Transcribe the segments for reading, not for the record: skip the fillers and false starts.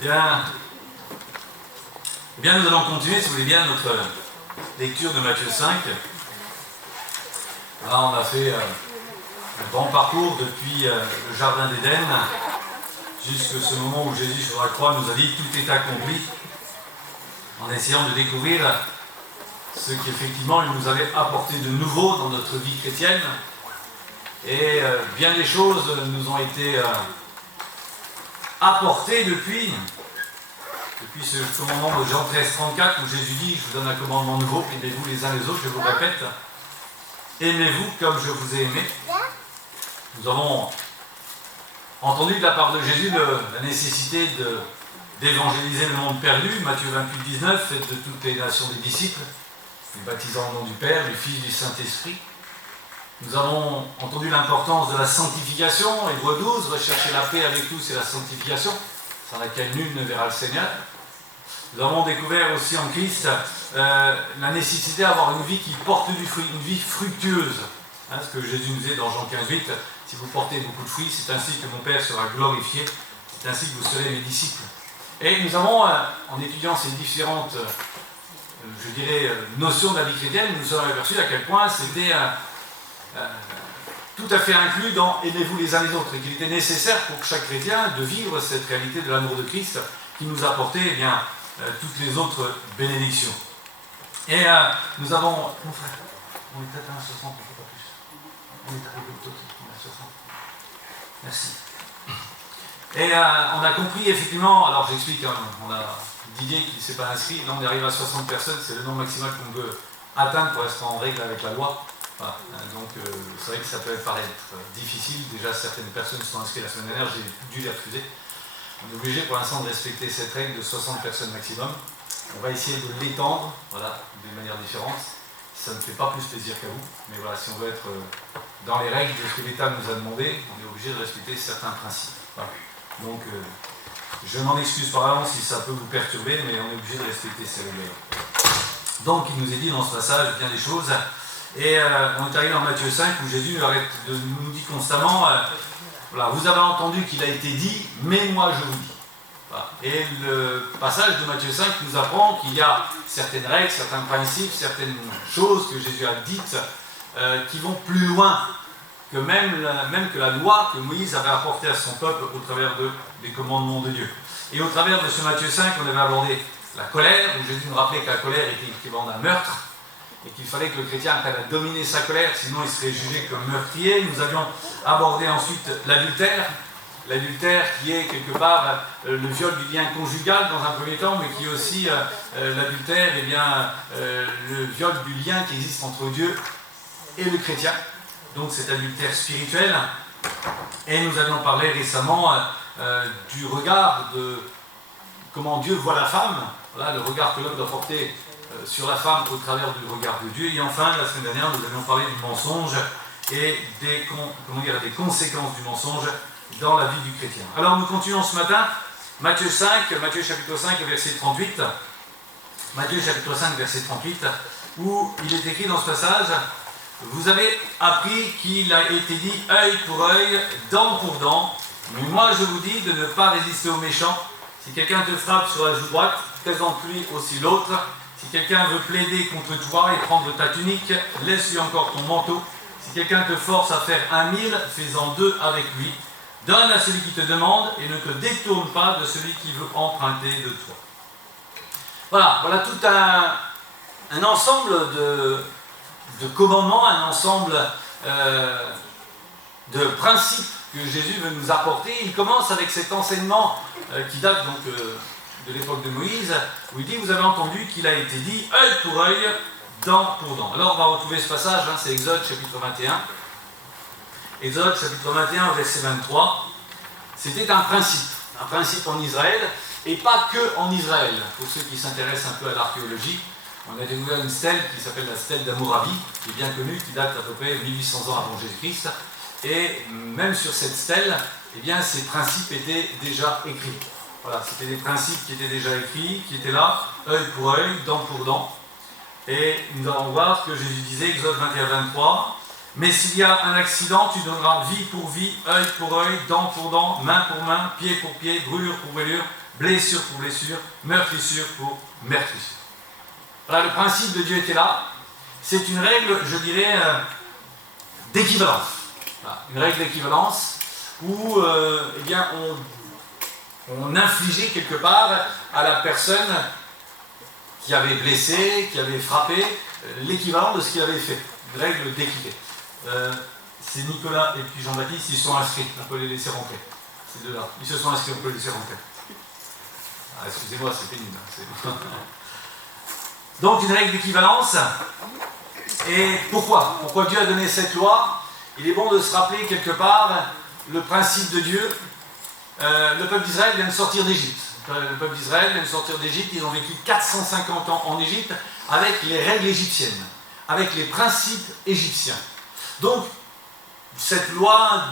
Bien, nous allons continuer, si vous voulez bien, notre lecture de Matthieu 5. Là, on a fait un grand parcours depuis le Jardin d'Éden jusqu'à ce moment où Jésus sur la croix nous a dit « Tout est accompli », en essayant de découvrir ce qu'effectivement il nous avait apporté de nouveau dans notre vie chrétienne. Et bien des choses nous ont été apportées depuis ce commandement de Jean 13, 34, où Jésus dit « Je vous donne un commandement nouveau, aimez-vous les uns les autres », je vous répète, aimez-vous comme je vous ai aimé. Nous avons entendu de la part de Jésus la nécessité d'évangéliser le monde perdu, Matthieu 28, 19, faites de toutes les nations des disciples, les baptisant au nom du Père, du Fils, du Saint-Esprit. Nous avons entendu l'importance de la sanctification, Hébreux 12, rechercher la paix avec tous et la sanctification, sans laquelle nul ne verra le Seigneur. Nous avons découvert aussi en Christ la nécessité d'avoir une vie qui porte du fruit, une vie fructueuse. Ce que Jésus nous dit dans Jean 15, 8, si vous portez beaucoup de fruits, c'est ainsi que mon Père sera glorifié, c'est ainsi que vous serez mes disciples. Et nous avons, en étudiant ces différentes, notions de la vie chrétienne, nous sommes aperçus à quel point c'était tout à fait inclus dans « aimez-vous les uns les autres » et qu'il était nécessaire pour chaque chrétien de vivre cette réalité de l'amour de Christ qui nous apportait toutes les autres bénédictions. Et nous avons... Mon frère, on est peut-être à 1,60, on ne fait pas plus. On est arrivé au total, on est à 60. Merci. Et on a compris effectivement, alors j'explique, on a Didier qui ne s'est pas inscrit, là on est arrivé à 60 personnes, c'est le nombre maximal qu'on veut atteindre pour rester en règle avec la loi. Voilà. Donc c'est vrai que ça peut paraître difficile, déjà certaines personnes se sont inscrites la semaine dernière, j'ai dû les refuser. On est obligé pour l'instant de respecter cette règle de 60 personnes maximum. On va essayer de l'étendre, voilà, d'une manière différente. Ça ne fait pas plus plaisir qu'à vous, mais voilà, si on veut être dans les règles de ce que l'État nous a demandé, on est obligé de respecter certains principes. Voilà. Donc je m'en excuse par avance si ça peut vous perturber, mais on est obligé de respecter ces règles-là. Donc il nous est dit dans ce passage bien des choses. Et on est arrivé dans Matthieu 5 où Jésus nous dit constamment voilà, vous avez entendu qu'il a été dit, mais moi je vous dis. Voilà. Et le passage de Matthieu 5 nous apprend qu'il y a certaines règles, certains principes, certaines choses que Jésus a dites qui vont plus loin que même que la loi que Moïse avait apportée à son peuple au travers des commandements de Dieu. Et au travers de ce Matthieu 5, on avait abordé la colère, où Jésus nous rappelait que la colère était l'équivalent d'un meurtre, et qu'il fallait que le chrétien apprenne à dominer sa colère, sinon il serait jugé comme meurtrier. Nous avions abordé ensuite l'adultère qui est quelque part le viol du lien conjugal dans un premier temps, mais qui est aussi l'adultère, le viol du lien qui existe entre Dieu et le chrétien, donc cet adultère spirituel. Et nous avions parlé récemment du regard de comment Dieu voit la femme, voilà, le regard que l'homme doit porter sur la femme au travers du regard de Dieu. Et enfin, la semaine dernière, nous avions parlé du mensonge et des conséquences du mensonge dans la vie du chrétien. Alors nous continuons ce matin, Matthieu chapitre 5, verset 38. Matthieu chapitre 5, verset 38, où il est écrit dans ce passage, vous avez appris qu'il a été dit œil pour œil, dent pour dent, mais moi je vous dis de ne pas résister aux méchants. Si quelqu'un te frappe sur la joue droite, présente-lui aussi l'autre. Si quelqu'un veut plaider contre toi et prendre ta tunique, laisse-lui encore ton manteau. Si quelqu'un te force à faire 1000, fais-en 2 avec lui. Donne à celui qui te demande et ne te détourne pas de celui qui veut emprunter de toi. Voilà tout un ensemble de commandements, un ensemble de principes que Jésus veut nous apporter. Il commence avec cet enseignement qui date donc de l'époque de Moïse, où il dit, vous avez entendu qu'il a été dit, œil pour œil, dent pour dent. Alors on va retrouver ce passage, c'est Exode chapitre 21. Exode chapitre 21, verset 23. C'était un principe en Israël, et pas que en Israël. Pour ceux qui s'intéressent un peu à l'archéologie, on a découvert une stèle qui s'appelle la stèle d'Hammurabi, qui est bien connue, qui date à peu près 1800 ans avant Jésus-Christ. Et même sur cette stèle, ces principes étaient déjà écrits. Voilà, c'était des principes qui étaient déjà écrits, qui étaient là, œil pour œil, dent pour dent. Et nous allons voir ce que Jésus disait, Exode 21, 23. Mais s'il y a un accident, tu donneras vie pour vie, œil pour œil, dent pour dent, main pour main, pied pour pied, brûlure pour brûlure, blessure pour blessure, meurtrissure pour meurtrissure. Voilà, le principe de Dieu était là. C'est une règle, je dirais, d'équivalence. Voilà, une règle d'équivalence où eh bien, on infligeait quelque part à la personne qui avait blessé, qui avait frappé, l'équivalent de ce qu'il avait fait. Une règle d'équité. C'est Nicolas et puis Jean-Baptiste, ils sont inscrits, on peut les laisser rentrer. Ces deux-là, ils se sont inscrits, on peut les laisser rentrer. Ah, excusez-moi, c'est pénible. Donc une règle d'équivalence. Et pourquoi Dieu a donné cette loi? Il est bon de se rappeler quelque part le principe de Dieu. Le peuple d'Israël vient de sortir d'Égypte. Le peuple d'Israël vient de sortir d'Égypte, ils ont vécu 450 ans en Égypte avec les règles égyptiennes, avec les principes égyptiens. Donc, cette loi,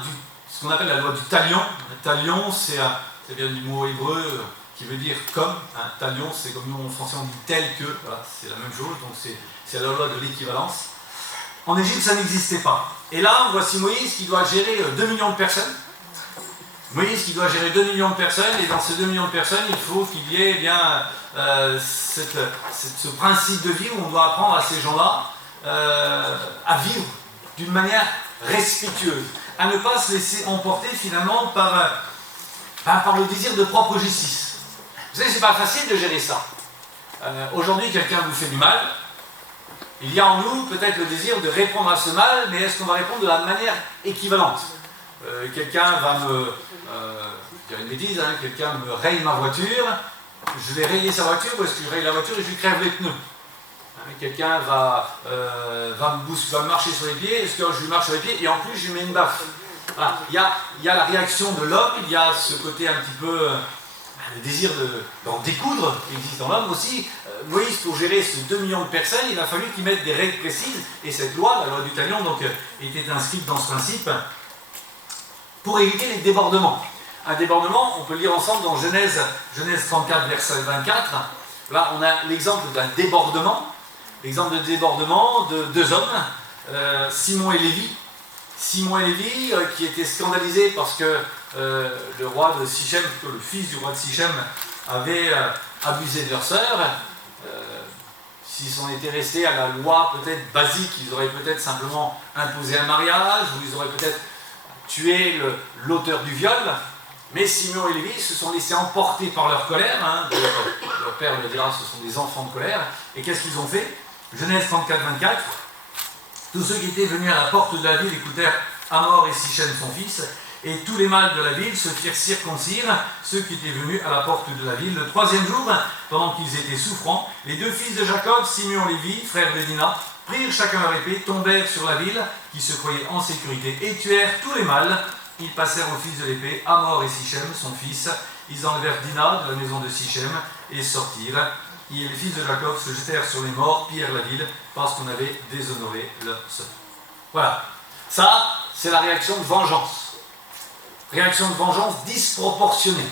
ce qu'on appelle la loi du talion, le talion, ça vient du mot hébreu qui veut dire comme, hein, talion, c'est comme nous en français on dit tel que, voilà, c'est la même chose, donc c'est la loi de l'équivalence. En Égypte, ça n'existait pas. Et là, voici Moïse qui doit gérer 2 millions de personnes. Moïse qui doit gérer 2 millions de personnes, et dans ces 2 millions de personnes, il faut qu'il y ait eh bien, ce principe de vie où on doit apprendre à ces gens-là à vivre d'une manière respectueuse, à ne pas se laisser emporter finalement par le désir de propre justice. Vous savez, c'est pas facile de gérer ça. Aujourd'hui, quelqu'un vous fait du mal, il y a en nous peut-être le désir de répondre à ce mal, mais est-ce qu'on va répondre de la manière équivalente? Quelqu'un va me... je dirais une bêtise, hein, quelqu'un me raye ma voiture, je vais rayer sa voiture, ou est-ce que je raye la voiture et je lui crève les pneus? Quelqu'un va me marcher sur les pieds, est-ce que je lui marche sur les pieds et en plus je lui mets une baffe? Voilà. Il y a la réaction de l'homme, il y a ce côté un petit peu, le désir d'en découdre qui existe dans l'homme aussi. Moïse, pour gérer ces 2 millions de personnes, il a fallu qu'il mette des règles précises, et cette loi, la loi du talion, donc, était inscrite dans ce principe pour éviter les débordements. Un débordement, on peut le lire ensemble dans Genèse 34, verset 24. Là, on a l'exemple d'un débordement. L'exemple de débordement de 2 hommes, Simon et Lévi. Simon et Lévi qui étaient scandalisés parce que le roi de Sichem, le fils du roi de Sichem, avait abusé de leur sœur. S'ils en étaient restés à la loi peut-être basique, ils auraient peut-être simplement imposé un mariage, ou ils auraient peut-être tué l'auteur du viol. Mais Simon et Lévi se sont laissés emporter par leur colère. Hein, leur père le dira, ce sont des enfants de colère. Et qu'est-ce qu'ils ont fait? Genèse 34, 24. Tous ceux qui étaient venus à la porte de la ville écoutèrent Hamor et Sichem son fils, et tous les mâles de la ville se firent circoncire, ceux qui étaient venus à la porte de la ville. Le 3e jour, pendant qu'ils étaient souffrants, les 2 fils de Jacob, Simeon et Lévi, frères de Dina, prirent chacun leur épée, tombèrent sur la ville, qui se croyait en sécurité, et tuèrent tous les mâles. Ils passèrent au fils de l'épée, Hamor et Sichem, son fils. Ils enlevèrent Dina de la maison de Sichem et sortirent. Et les fils de Jacob se jetèrent sur les morts, pillèrent la ville, parce qu'on avait déshonoré leur sœur. Voilà. Ça, c'est la réaction de vengeance. Réaction de vengeance disproportionnée.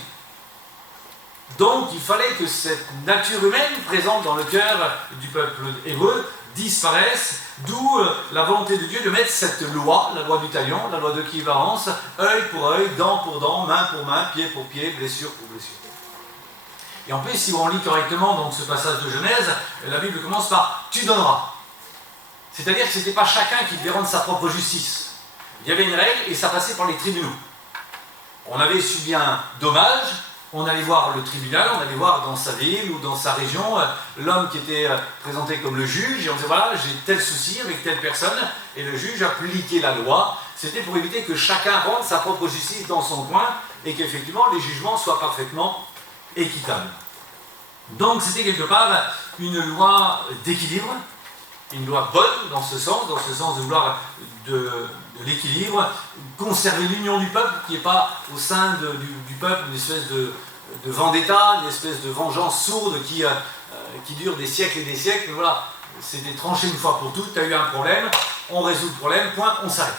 Donc, il fallait que cette nature humaine présente dans le cœur du peuple hébreu disparaisse, d'où la volonté de Dieu de mettre cette loi, la loi du talion, la loi de l'équivalence, œil pour œil, dent pour dent, main pour main, pied pour pied, blessure pour blessure. Et en plus, si on lit correctement donc, ce passage de Genèse, la Bible commence par « tu donneras ». C'est-à-dire que ce n'était pas chacun qui devait rendre sa propre justice. Il y avait une règle et ça passait par les tribunaux. On avait subi un dommage, on allait voir le tribunal, on allait voir dans sa ville ou dans sa région l'homme qui était présenté comme le juge, et on disait voilà, j'ai tel souci avec telle personne, et le juge appliquait la loi. C'était pour éviter que chacun rende sa propre justice dans son coin et qu'effectivement les jugements soient parfaitement équitables. Donc c'était quelque part une loi d'équilibre, une loi bonne dans ce sens de vouloir de l'équilibre, conserver l'union du peuple, qui n'est pas au sein du peuple une espèce de vendetta, une espèce de vengeance sourde qui dure des siècles et des siècles. Mais voilà, c'était tranché une fois pour toutes, tu as eu un problème, on résout le problème, point, on s'arrête.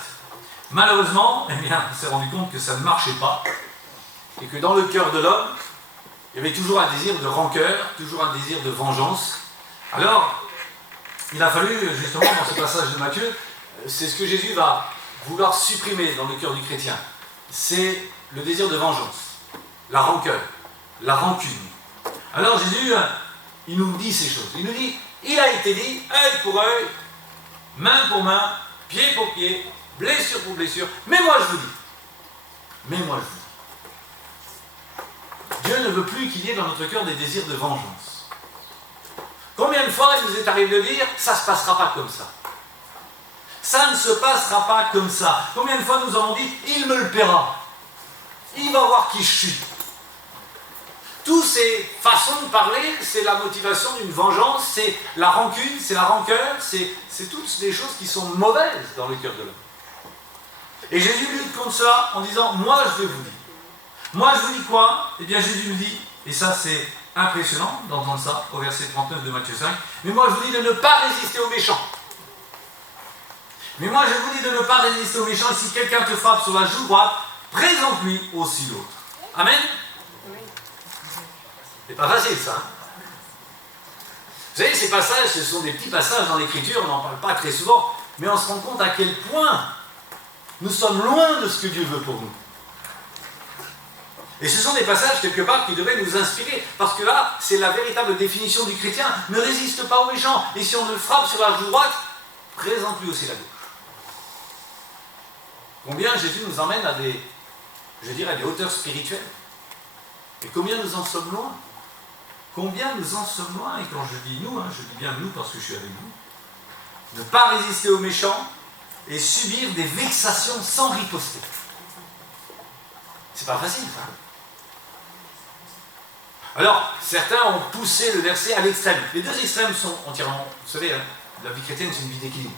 Malheureusement, eh bien, on s'est rendu compte que ça ne marchait pas, et que dans le cœur de l'homme, il y avait toujours un désir de rancœur, toujours un désir de vengeance. Alors, il a fallu, justement, dans ce passage de Matthieu, c'est ce que Jésus va vouloir supprimer dans le cœur du chrétien. C'est le désir de vengeance, la rancœur, la rancune. Alors Jésus, il nous dit ces choses. Il nous dit, il a été dit, œil pour œil, main pour main, pied pour pied, blessure pour blessure. Mais moi je vous dis, mais moi je vous dis, Dieu ne veut plus qu'il y ait dans notre cœur des désirs de vengeance. Combien de fois il nous est arrivé de dire, ça ne se passera pas comme ça. Ça ne se passera pas comme ça. Combien de fois nous avons dit, il me le paiera. Il va voir qui je suis. Toutes ces façons de parler, c'est la motivation d'une vengeance, c'est la rancune, c'est la rancœur, c'est toutes des choses qui sont mauvaises dans le cœur de l'homme. Et Jésus lutte contre cela en disant, moi je vais vous dire. Moi je vous dis quoi? Eh bien Jésus nous dit, et ça c'est impressionnant d'entendre ça au verset 39 de Matthieu 5, mais moi je vous dis de ne pas résister aux méchants. Mais moi je vous dis de ne pas résister aux méchants, et si quelqu'un te frappe sur la joue droite, présente-lui aussi l'autre. Amen? C'est pas facile ça. Hein? Vous savez, ces passages, ce sont des petits passages dans l'écriture, on n'en parle pas très souvent, mais on se rend compte à quel point nous sommes loin de ce que Dieu veut pour nous. Et ce sont des passages, quelque part, qui devraient nous inspirer, parce que là, c'est la véritable définition du chrétien. Ne résiste pas aux méchants, et si on le frappe sur la joue droite, présente-lui aussi la gauche. Combien Jésus nous emmène à des hauteurs spirituelles, et combien nous en sommes loin. Combien nous en sommes loin, et quand je dis nous, je dis bien nous parce que je suis avec vous, ne pas résister aux méchants et subir des vexations sans riposter. C'est pas facile, ça. Alors, certains ont poussé le verset à l'extrême. Les deux extrêmes sont entièrement, vous savez, la vie chrétienne c'est une vie d'équilibre.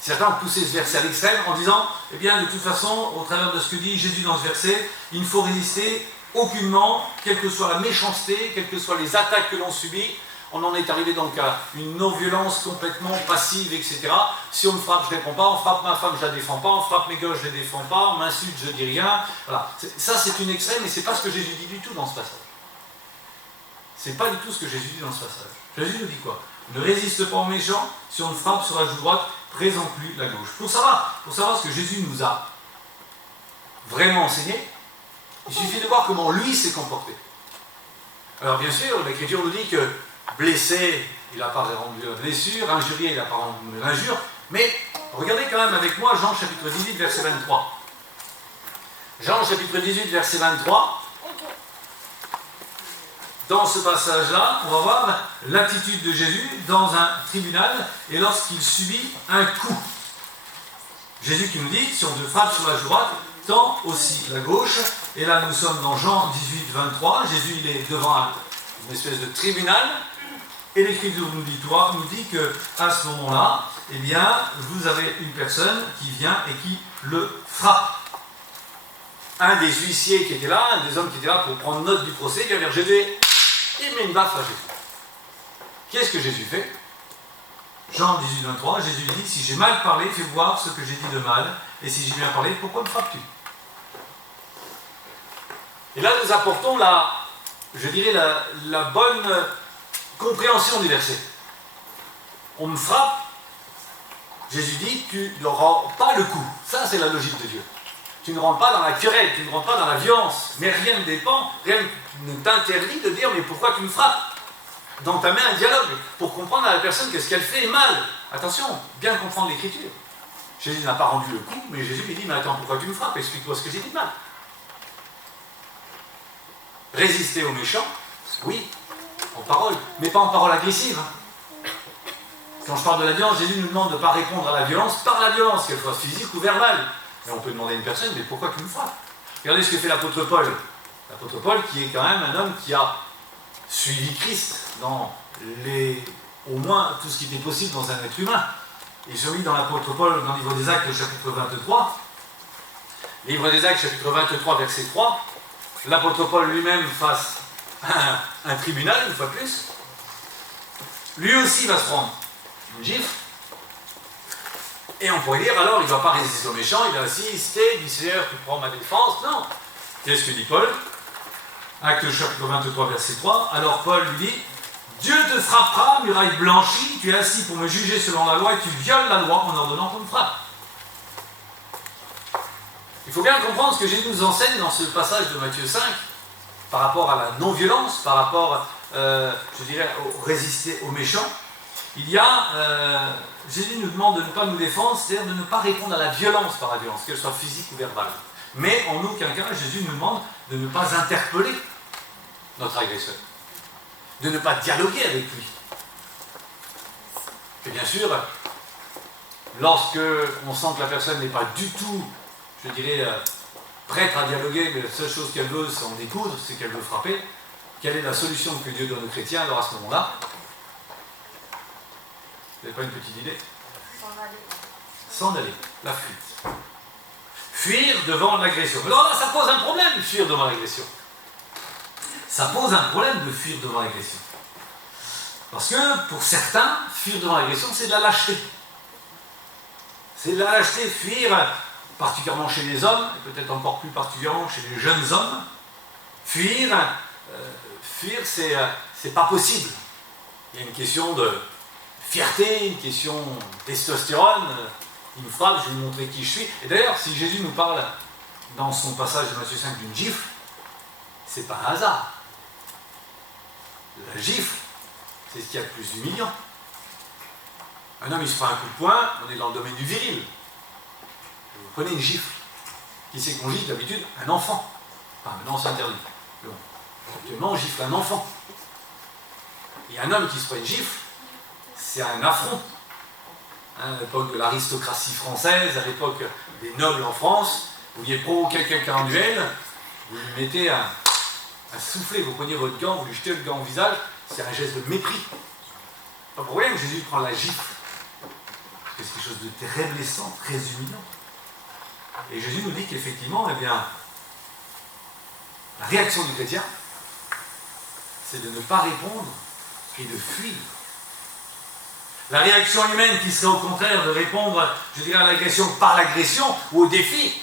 Certains ont poussé ce verset à l'extrême en disant, eh bien, de toute façon, au travers de ce que dit Jésus dans ce verset, il ne faut résister aucunement, quelle que soit la méchanceté, quelles que soient les attaques que l'on subit. On en est arrivé donc à une non-violence complètement passive, etc. Si on me frappe, je ne réponds pas. On frappe ma femme, je ne la défends pas. On frappe mes gosses, je ne les défends pas. On m'insulte, je ne dis rien. Voilà. Ça, c'est une extrême, et ce n'est pas ce que Jésus dit du tout dans ce passage. Ce n'est pas du tout ce que Jésus dit dans ce passage. Jésus nous dit quoi? Ne résiste pas aux méchants. Si on le frappe sur la joue droite, présente-lui la gauche. Pour savoir ce que Jésus nous a vraiment enseigné, il suffit de voir comment lui s'est comporté. Alors bien sûr, l'Écriture nous dit que blessé, il n'a pas rendu la blessure, injurié, il n'a pas rendu l'injure, mais regardez quand même avec moi Jean chapitre 18, verset 23. Jean chapitre 18, verset 23. Dans ce passage-là, on va voir l'attitude de Jésus dans un tribunal et lorsqu'il subit un coup. Jésus qui nous dit, si on te frappe sur la joue droite, tends aussi la gauche. Et là, nous sommes dans Jean 18, 23. Jésus, il est devant une espèce de tribunal. Et l'Écriture nous dit qu'à ce moment-là, eh bien, vous avez une personne qui vient et qui le frappe. Un des huissiers qui était là, un des hommes qui était là pour prendre note du procès, il vient vers Jésus et il met une baffe à Jésus. Qu'est-ce que Jésus fait? Jean 18, 23, Jésus dit, si j'ai mal parlé, fais voir ce que j'ai dit de mal, et si j'ai bien parlé, pourquoi me frappes-tu? Et là, nous apportons la bonne compréhension du verset. On me frappe, Jésus dit, tu ne rends pas le coup. Ça, c'est la logique de Dieu. Tu ne rentres pas dans la querelle, tu ne rentres pas dans la violence, mais rien ne dépend, rien ne t'interdit de dire, mais pourquoi tu me frappes? D'entamer un dialogue pour comprendre à la personne que ce qu'elle fait est mal. Attention, bien comprendre l'Écriture. Jésus n'a pas rendu le coup, mais Jésus lui dit, mais attends, pourquoi tu me frappes? Explique-moi ce que j'ai dit de mal. Résister aux méchants, oui, en parole, mais pas en parole agressive. Quand je parle de la violence, Jésus nous demande de ne pas répondre à la violence par la violence, qu'elle soit physique ou verbale. Mais on peut demander à une personne, mais pourquoi tu me frappes? Regardez ce que fait l'apôtre Paul. L'apôtre Paul qui est quand même un homme qui a suivi Christ dans au moins tout ce qui était possible dans un être humain. Et je lis dans l'apôtre Paul, dans le livre des Actes, chapitre 23. Livre des Actes, chapitre 23, verset 3. L'apôtre Paul lui-même face à un tribunal, une fois de plus. Lui aussi va se prendre une gifle. Et on pourrait dire, alors il ne va pas résister aux méchants, il va assister, dit Seigneur, tu prends ma défense. Non. Qu'est-ce que dit Paul? Acte chapitre 23, verset 3. Alors Paul lui dit, Dieu te frappera, muraille blanchie, tu es assis pour me juger selon la loi et tu violes la loi en ordonnant qu'on me frappe. Il faut bien comprendre ce que Jésus nous enseigne dans ce passage de Matthieu 5 par rapport à la non-violence, par rapport, je dirais, au résister aux méchants. Il y a, Jésus nous demande de ne pas nous défendre, c'est-à-dire de ne pas répondre à la violence par la violence, qu'elle soit physique ou verbale. Mais en aucun cas, Jésus nous demande de ne pas interpeller notre agresseur, de ne pas dialoguer avec lui. Et bien sûr, lorsque on sent que la personne n'est pas du tout, je dirais, prête à dialoguer, mais la seule chose qu'elle veut, c'est en découdre, c'est qu'elle veut frapper, quelle est la solution que Dieu donne aux chrétiens alors à ce moment-là? Vous n'avez pas une petite idée? S'en aller, la fuite. Fuir devant l'agression. Mais alors là, ça pose un problème de fuir devant l'agression. Ça pose un problème de fuir devant l'agression. Parce que, pour certains, fuir devant l'agression, c'est de la lâcheté. C'est de la lâcheté, fuir, particulièrement chez les hommes, et peut-être encore plus particulièrement chez les jeunes hommes. Fuir, c'est pas possible. Il y a une question de fierté, une question de testostérone. Il me frappe, je vais lui montrer qui je suis. Et d'ailleurs, si Jésus nous parle dans son passage de Matthieu 5 d'une gifle, c'est pas un hasard. La gifle, c'est ce qu'il y a de plus humiliant. Un homme, il se prend un coup de poing, on est dans le domaine du viril. Vous prenez une gifle. Qui c'est qu'on gifle d'habitude? Un enfant. Enfin, maintenant c'est interdit. Mais bon, actuellement, on gifle un enfant. Et un homme qui se prend une gifle, c'est un affront. À l'époque de l'aristocratie française, à l'époque des nobles en France, vous vouliez provoquer quelqu'un en duel, vous lui mettez un soufflet, vous prenez votre gant, vous lui jetez le gant au visage, c'est un geste de mépris. Pas pour rien que Jésus prend la gifle. Parce que c'est quelque chose de très blessant, très humiliant. Et Jésus nous dit qu'effectivement, eh bien, la réaction du chrétien, c'est de ne pas répondre et de fuir. La réaction humaine qui serait au contraire de répondre, je dirais, à l'agression par l'agression ou au défi.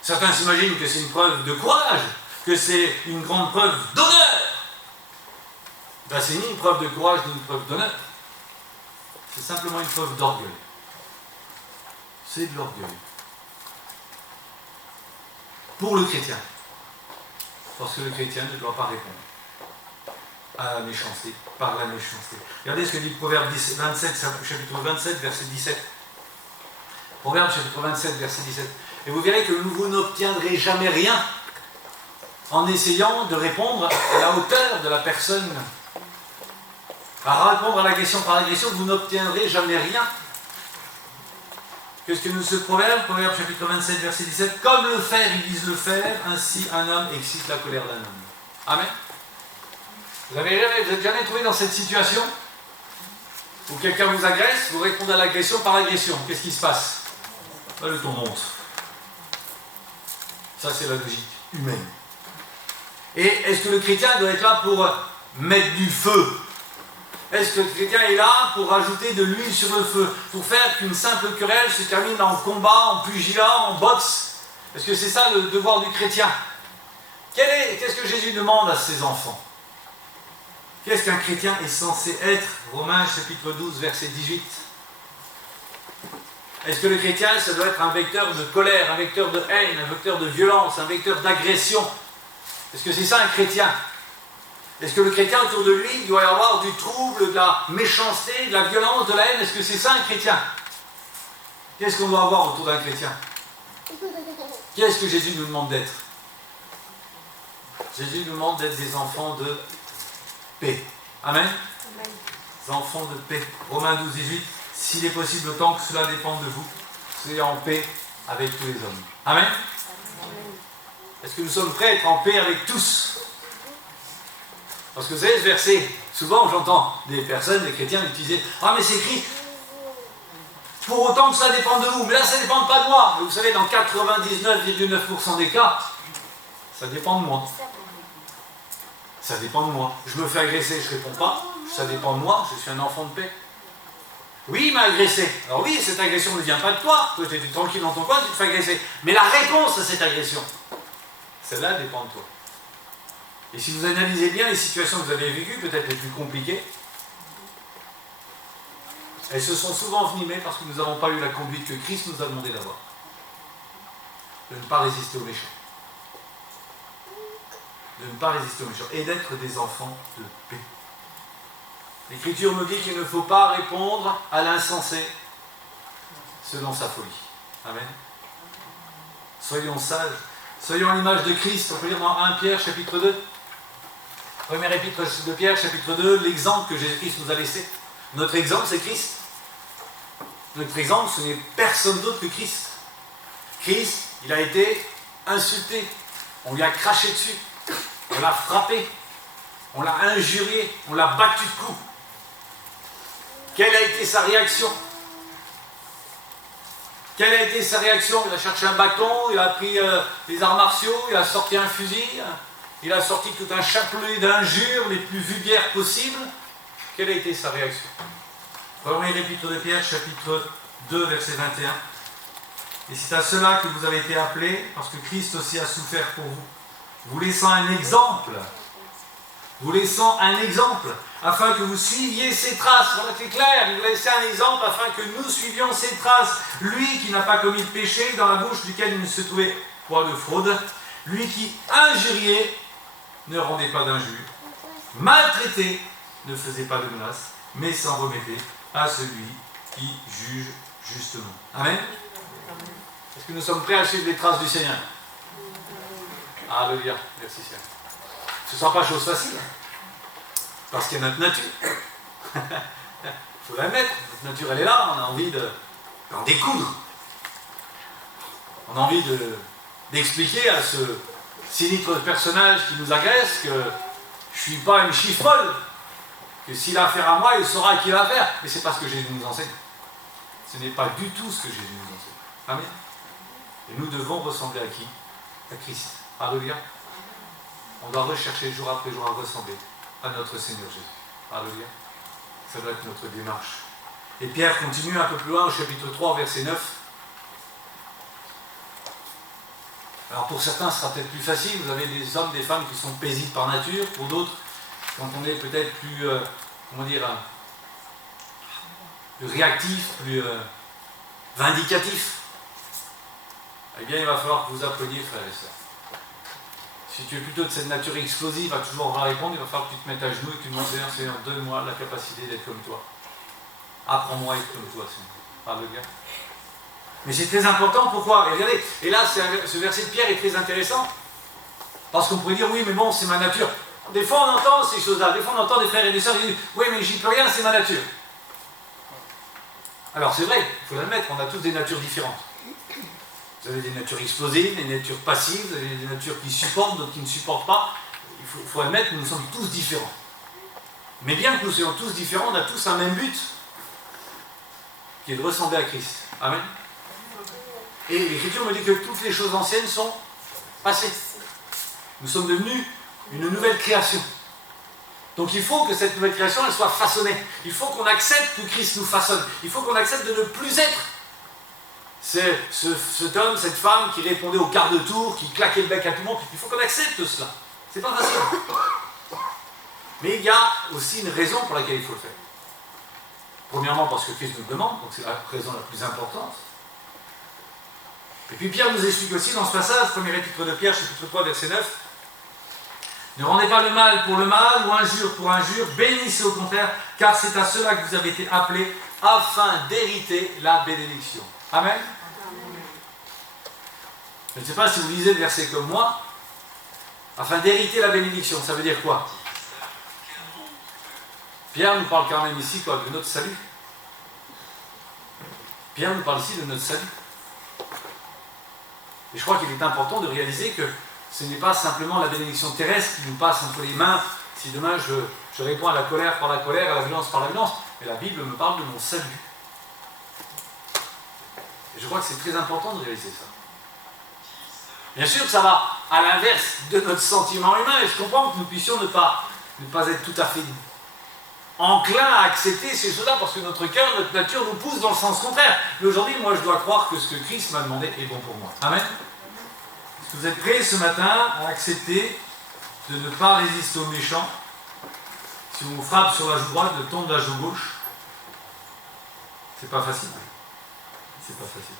Certains s'imaginent que c'est une preuve de courage, que c'est une grande preuve d'honneur. Ben, c'est ni une preuve de courage ni une preuve d'honneur. C'est simplement une preuve d'orgueil. C'est de l'orgueil. Pour le chrétien. Parce que le chrétien ne doit pas répondre à la méchanceté, par la méchanceté. Regardez ce que dit le Proverbe 27, chapitre 27, verset 17. Proverbe chapitre 27, verset 17. Et vous verrez que vous n'obtiendrez jamais rien en essayant de répondre à la hauteur de la personne. À répondre à l'agression par l'agression, vous n'obtiendrez jamais rien. Qu'est-ce que nous ce proverbe? Proverbe chapitre 27, verset 17. Comme le fer aiguise le fer, ainsi un homme excite la colère d'un homme. Amen. Vous êtes jamais trouvé dans cette situation où quelqu'un vous agresse, vous répondez à l'agression par l'agression. Qu'est-ce qui se passe? Le ton monte. Ça, c'est la logique humaine. Et est-ce que le chrétien doit être là pour mettre du feu? Est-ce que le chrétien est là pour rajouter de l'huile sur le feu? Pour faire qu'une simple querelle se termine en combat, en pugilat, en boxe? Est-ce que c'est ça le devoir du chrétien? Qu'est-ce que Jésus demande à ses enfants? Qu'est-ce qu'un chrétien est censé être? Romains chapitre 12, verset 18. Est-ce que le chrétien, ça doit être un vecteur de colère, un vecteur de haine, un vecteur de violence, un vecteur d'agression? Est-ce que c'est ça un chrétien? Est-ce que le chrétien autour de lui, il doit y avoir du trouble, de la méchanceté, de la violence, de la haine? Est-ce que c'est ça un chrétien? Qu'est-ce qu'on doit avoir autour d'un chrétien? Qu'est-ce que Jésus nous demande d'être? Jésus nous demande d'être des enfants de paix. Amen. Amen. Des enfants de paix. Romains 12, 18. S'il est possible, autant que cela dépend de vous, soyez en paix avec tous les hommes. Amen. Amen. Est-ce que nous sommes prêts à être en paix avec tous? Parce que vous savez, ce verset, souvent j'entends des personnes, des chrétiens utiliser « Ah mais c'est écrit, pour autant que cela dépend de vous, mais là ça ne dépend pas de moi. » Vous savez, dans 99,9% des cas, ça dépend de moi. Ça dépend de moi. Je me fais agresser, je ne réponds pas. Ça dépend de moi, je suis un enfant de paix. Oui, il m'a agressé. Alors oui, cette agression ne vient pas de toi. Toi, tu es tranquille dans ton coin, tu te fais agresser. Mais la réponse à cette agression, celle-là dépend de toi. Et si vous analysez bien les situations que vous avez vécues, peut-être les plus compliquées, elles se sont souvent venimées parce que nous n'avons pas eu la conduite que Christ nous a demandé d'avoir. De ne pas résister aux méchants. De ne pas résister aux méchants. Et d'être des enfants de paix. L'Écriture nous dit qu'il ne faut pas répondre à l'insensé selon sa folie. Amen. Soyons sages. Soyons à l'image de Christ. On peut lire dans 1 Pierre chapitre 2. Première épître de Pierre chapitre 2, l'exemple que Jésus-Christ nous a laissé. Notre exemple, c'est Christ. Notre exemple, ce n'est personne d'autre que Christ. Christ, il a été insulté. On lui a craché dessus. On l'a frappé. On l'a injurié. On l'a battu de coups. Quelle a été sa réaction? Quelle a été sa réaction? Il a cherché un bâton, il a pris les arts martiaux, il a sorti un fusil, il a sorti tout un chapelet d'injures les plus vulgaires possibles. Quelle a été sa réaction? Première épître de Pierre, chapitre 2, verset 21. Et c'est à cela que vous avez été appelés, parce que Christ aussi a souffert pour vous, vous laissant un exemple. Vous laissant un exemple, afin que vous suiviez ses traces. Voilà, c'est clair, il vous laissait un exemple afin que nous suivions ses traces. Lui qui n'a pas commis de péché, dans la bouche duquel il ne se trouvait point de fraude, lui qui injuriait, ne rendait pas d'injure, maltraité, ne faisait pas de menaces, mais s'en remettait à celui qui juge justement. Amen. Est-ce que nous sommes prêts à suivre les traces du Seigneur? Alléluia, merci Seigneur. Ce ne sera pas chose facile, parce qu'il y a notre nature. Il faut l'admettre, notre nature elle est là, on a envie d'en découdre. On a envie d'expliquer à ce sinistre personnage qui nous agresse que je ne suis pas une chiffre-folle, que s'il a affaire à moi, il saura à qui il a affaire. Mais c'est pas ce que Jésus nous enseigne. Ce n'est pas du tout ce que Jésus nous enseigne. Amen. Et nous devons ressembler à qui? À Christ. Alléluia. On doit rechercher jour après jour à ressembler à notre Seigneur Jésus. Alléluia. Ça doit être notre démarche. Et Pierre continue un peu plus loin au chapitre 3, verset 9. Alors pour certains, ce sera peut-être plus facile. Vous avez des hommes, des femmes qui sont paisibles par nature. Pour d'autres, quand on est peut-être plus, plus réactif, plus vindicatif, eh bien il va falloir que vous appreniez, frères et sœurs. Si tu es plutôt de cette nature explosive, à toujours avoir à répondre, il va falloir que tu te mettes à genoux et que tu demandes, Seigneur, donne-moi la capacité d'être comme toi. Apprends-moi à être comme toi, Seigneur. Alléluia. Mais c'est très important, pourquoi? Et regardez, et là, ce verset de Pierre est très intéressant, parce qu'on pourrait dire, oui, mais bon, c'est ma nature. Des fois, on entend ces choses-là, des fois, on entend des frères et des sœurs qui disent, oui, mais j'y peux rien, c'est ma nature. Alors, c'est vrai, il faut l'admettre, on a tous des natures différentes. Vous avez des natures explosives, des natures passives, vous avez des natures qui supportent, d'autres qui ne supportent pas. Il faut admettre que nous sommes tous différents. Mais bien que nous soyons tous différents, on a tous un même but, qui est de ressembler à Christ. Amen. Et l'Écriture me dit que toutes les choses anciennes sont passées. Nous sommes devenus une nouvelle création. Donc il faut que cette nouvelle création, elle soit façonnée. Il faut qu'on accepte que Christ nous façonne. Il faut qu'on accepte de ne plus être cet homme, cette femme qui répondait au quart de tour, qui claquait le bec à tout le monde. Il faut qu'on accepte cela. C'est pas facile. Mais il y a aussi une raison pour laquelle il faut le faire. Premièrement, parce que Christ nous le demande, donc c'est la raison la plus importante. Et puis Pierre nous explique aussi dans ce passage, premier épître de Pierre, chapitre 3, verset 9, ne rendez pas le mal pour le mal ou injure pour injure, bénissez au contraire, car c'est à cela que vous avez été appelés, afin d'hériter la bénédiction. Amen. Je ne sais pas si vous lisez le verset comme moi, afin d'hériter la bénédiction, ça veut dire quoi? Pierre nous parle quand même ici quoi, de notre salut. Pierre nous parle ici de notre salut. Et je crois qu'il est important de réaliser que ce n'est pas simplement la bénédiction terrestre qui nous passe entre les mains, si demain je réponds à la colère par la colère, à la violence par la violence, mais la Bible me parle de mon salut. Et je crois que c'est très important de réaliser ça. Bien sûr que ça va à l'inverse de notre sentiment humain, et je comprends que nous puissions ne pas être tout à fait enclins à accepter ces choses-là, parce que notre cœur, notre nature nous pousse dans le sens contraire. Mais aujourd'hui, moi, je dois croire que ce que Christ m'a demandé est bon pour moi. Amen. Est-ce que vous êtes prêts ce matin à accepter de ne pas résister aux méchants. Si on vous frappe sur la joue droite, de tomber la joue gauche. C'est pas facile. C'est pas facile.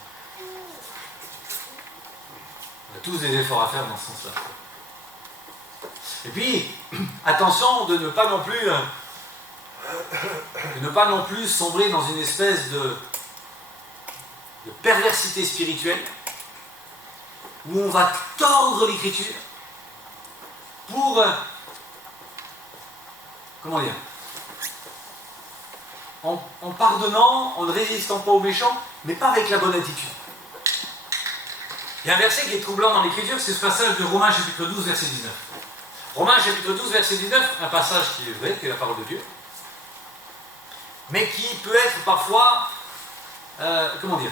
On a tous des efforts à faire dans ce sens-là. Et puis, attention de ne pas non plus sombrer dans une espèce de perversité spirituelle où on va tordre l'écriture pour comment dire, en pardonnant, en ne résistant pas aux méchants, mais pas avec la bonne attitude. Il y a un verset qui est troublant dans l'écriture, c'est ce passage de Romains chapitre 12 verset 19. Romains chapitre 12 verset 19, un passage qui est vrai, qui est la parole de Dieu, mais qui peut être parfois, comment dire,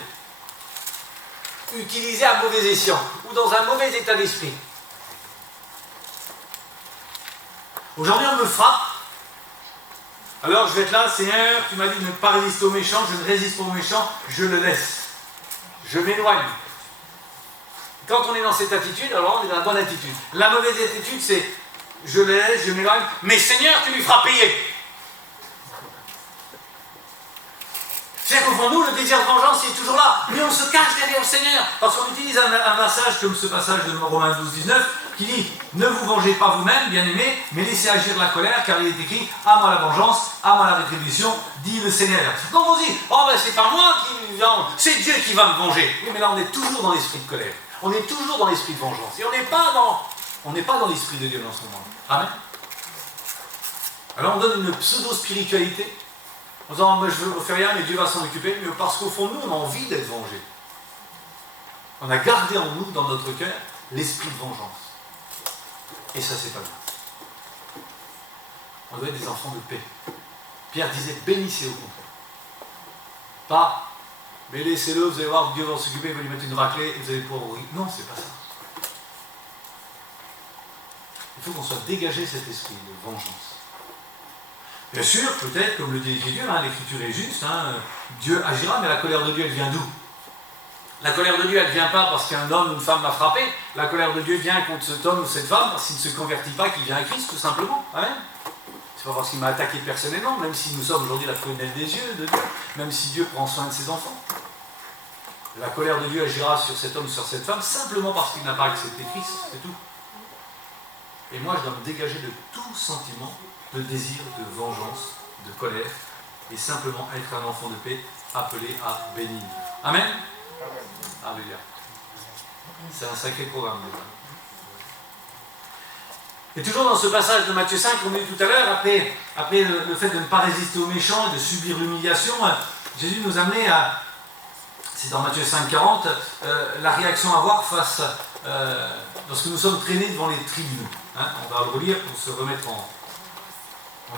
utilisé à mauvais escient, ou dans un mauvais état d'esprit. Aujourd'hui on me frappe, alors je vais être là, Seigneur, tu m'as dit de ne pas résister aux méchants, je ne résiste pas aux méchants, je le laisse. Je m'éloigne. Quand on est dans cette attitude, alors on est dans la bonne attitude. La mauvaise attitude, c'est je le laisse, je m'éloigne, mais Seigneur, tu lui feras payer. C'est-à-dire qu'au fond de nous, le désir de vengeance, il est toujours là, mais on se cache derrière le Seigneur, parce qu'on utilise un passage comme ce passage de Romains 12, 19, qui dit « Ne vous vengez pas vous-même, bien-aimés, mais laissez agir la colère, car il est écrit « À moi la vengeance, à moi la rétribution, dit le Seigneur. » Donc on dit « Oh ben c'est pas moi qui venge, c'est Dieu qui va me venger. » Oui, mais là on est toujours dans l'esprit de colère, on est toujours dans l'esprit de vengeance, et on n'est pas dans l'esprit de Dieu dans ce moment. Amen. Alors on donne une pseudo-spiritualité, en disant, moi je ne fais rien, mais Dieu va s'en occuper, mais parce qu'au fond de nous, on a envie d'être vengé. On a gardé en nous, dans notre cœur, l'esprit de vengeance. Et ça, c'est pas bien. On doit être des enfants de paix. Pierre disait, bénissez au contraire. Pas, mais laissez-le, vous allez voir, Dieu va s'occuper, il va lui mettre une raclée, et vous allez pouvoir ouvrir. Non, c'est pas ça. Il faut qu'on soit dégagé cet esprit de vengeance. Bien sûr, peut-être, comme le dit l'Écriture, l'Écriture est juste, Dieu agira, mais la colère de Dieu, elle vient d'où? La colère de Dieu, elle ne vient pas parce qu'un homme ou une femme m'a frappé. La colère de Dieu vient contre cet homme ou cette femme parce qu'il ne se convertit pas, qu'il vient à Christ, tout simplement. C'est pas parce qu'il m'a attaqué personnellement, même si nous sommes aujourd'hui la prunelle des yeux de Dieu, même si Dieu prend soin de ses enfants. La colère de Dieu agira sur cet homme ou sur cette femme simplement parce qu'il n'a pas accepté Christ, c'est tout. Et moi, je dois me dégager de tout sentiment de désir, de vengeance, de colère, et simplement être un enfant de paix, appelé à bénir. Amen. Alléluia. C'est un sacré programme déjà. Et toujours dans ce passage de Matthieu 5, qu'on a eu tout à l'heure, après le fait de ne pas résister aux méchants et de subir l'humiliation, Jésus nous a amené à, c'est dans Matthieu 5, 40, la réaction à avoir face, lorsque nous sommes traînés devant les tribunaux. On va le relire pour se remettre en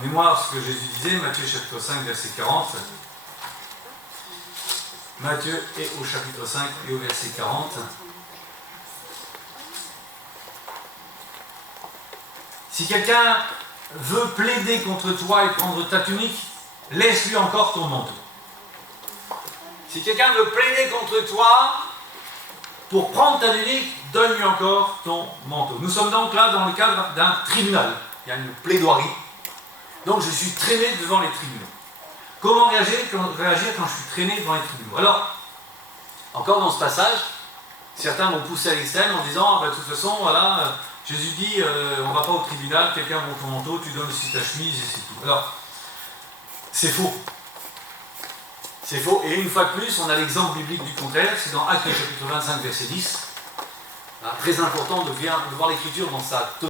mémoire ce que Jésus disait, Matthieu chapitre 5, verset 40. Matthieu est au chapitre 5 et au verset 40. Si quelqu'un veut plaider contre toi et prendre ta tunique, laisse-lui encore ton manteau. Si quelqu'un veut plaider contre toi pour prendre ta tunique, donne-lui encore ton manteau. Nous sommes donc là dans le cadre d'un tribunal. Il y a une plaidoirie. Donc je suis traîné devant les tribunaux. Comment réagir quand je suis traîné devant les tribunaux? Alors, encore dans ce passage, certains m'ont poussé à l'extrême en disant, de toute façon, voilà, Jésus dit, on ne va pas au tribunal, quelqu'un monte ton manteau, tu donnes aussi ta chemise et c'est tout. Alors, c'est faux. C'est faux. Et une fois de plus, on a l'exemple biblique du contraire, c'est dans Actes chapitre 25, verset 10. Très important de voir l'écriture dans sa totalité.